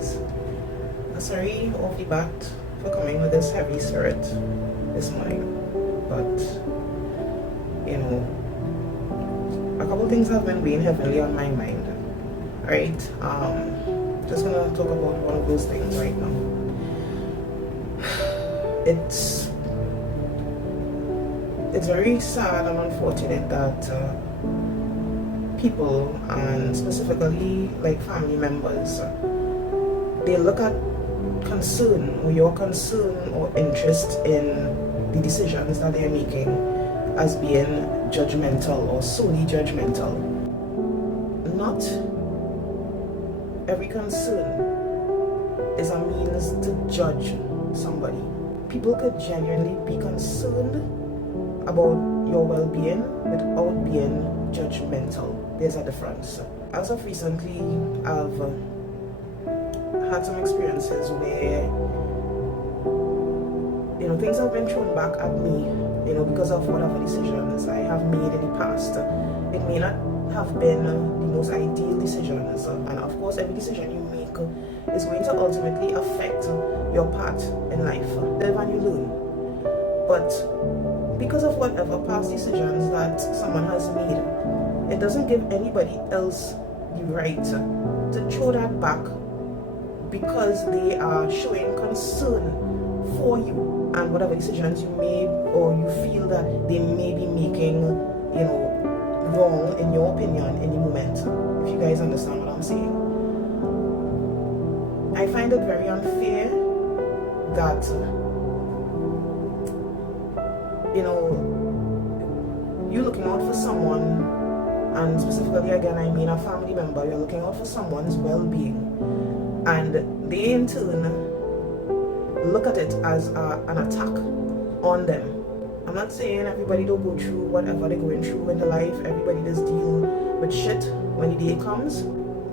guys. Sorry off the bat for coming with this heavy spirit this morning, but you know, a couple things have been weighing heavily on my mind. Right? Just gonna talk about one of those things right now. It's very sad and unfortunate that people, and specifically like family members, they look at concern or your concern or interest in the decisions that they're making as being judgmental or solely judgmental. Not every concern is a means to judge somebody. People could genuinely be concerned about your well-being without being judgmental. There's a difference. As of recently, I've had some experiences where things have been thrown back at me, because of whatever decisions I have made in the past. It may not have been the most ideal decisions, and of course every decision you make is going to ultimately affect your path in life. Live and you learn. But because of whatever past decisions that someone has made, it doesn't give anybody else the right to throw that back because they are showing concern for you and whatever decisions you made or you feel that they may be making, wrong in your opinion in the moment. If you guys understand what I'm saying. I find it very unfair that you're looking out for someone, and specifically again I mean a family member, you're looking out for someone's well-being, and they in turn look at it as an attack on them. I'm not saying everybody don't go through whatever they're going through in their life, everybody does deal with shit when the day comes,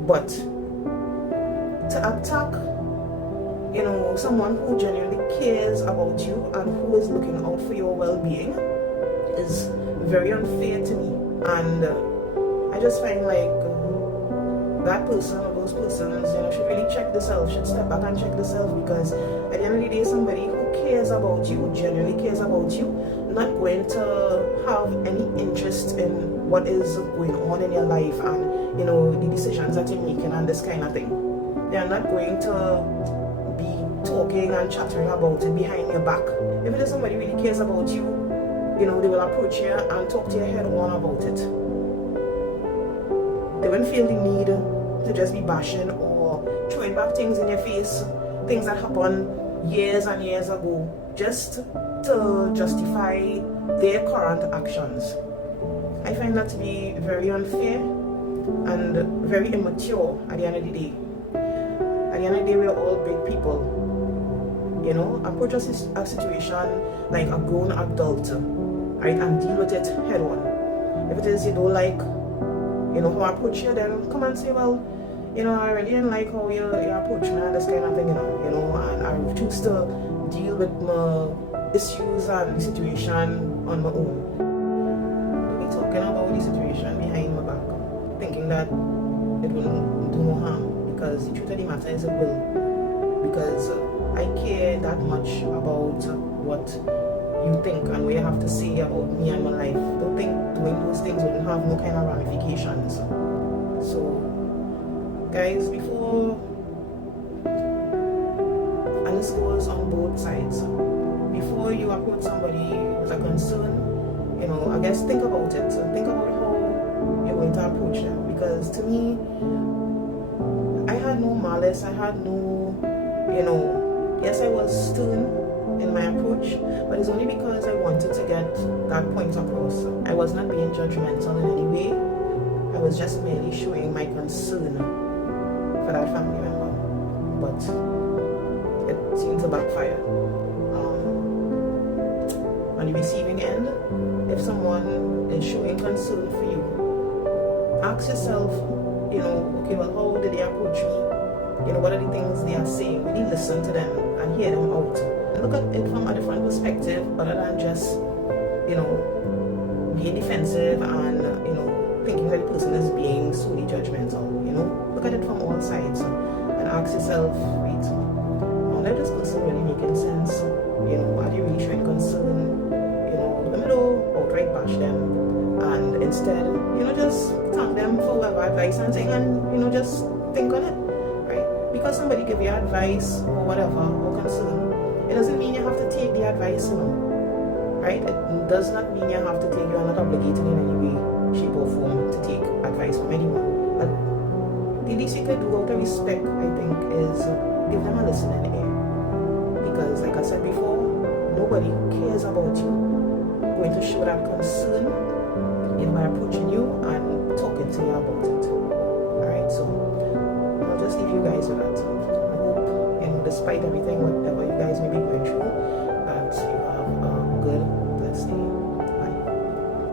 but to attack someone who genuinely cares about you and who is looking out for your well-being is very unfair to me. And I just find like that person or those persons should really check themselves, should step back and check themselves, because at the end of the day, somebody who cares about you, who genuinely cares about you, not going to have any interest in what is going on in your life and the decisions that you're making and this kind of thing. They are not going to be talking and chattering about it behind your back. If it is somebody who really cares about you, they will approach you and talk to you head on about it. They won't feel the need to just be bashing or throwing back things in your face, things that happened years and years ago, just to justify their current actions. I find that to be very unfair and very immature at the end of the day. At the end of the day, we're all big people. Approach a situation like a grown adult, right, and deal with it head on. If it is you don't like how I approach you, then come and say, well, I really didn't like how you approach me and this kind of thing, and I choose to deal with my issues and the situation on my own. Don't be talking about the situation behind my back, thinking that it will do no harm, because the truth of the matter is it will. Because I care that much about what you think and what you have to say about me and my life. Don't think doing those things wouldn't have no kind of ramifications. So guys, before, and this goes on both sides, before you approach somebody with a concern, I guess think about it. Think about how you're going to approach them, because to me, I had no malice, I had no, yes, I was stern in my approach, but it's only because I wanted to get that point across. I was not being judgmental in any way. I was just merely showing my concern for that family member, but it seemed to backfire. On the receiving end, if someone is showing concern for you, ask yourself, okay, well, how did they approach me? What are the things they are saying? Really listen to them and hear them out. Look at it from a different perspective, other than just, being defensive and, thinking that the person is being solely judgmental. Look at it from all sides and and ask yourself, wait, now let this person really making sense? You know, are they really showing concern? You know, let me don't outright bash them, and instead, you know, just thank them for whatever advice and saying, and you know, just think on it, right? Because somebody give you advice or whatever or concern, it doesn't mean you have to take the advice, you know, right? It does not mean you have to take. You are not obligated in any way, shape, or form to take advice from anyone. But the least you could do out of respect, I think, is give them a listening ear. Because, like I said before, nobody who cares about you going to show that concern, you know, by approaching you and talking to you about it. Alright, so I'll just leave you guys with that. I hope, you know, despite everything, whatever you guys may be going through, that you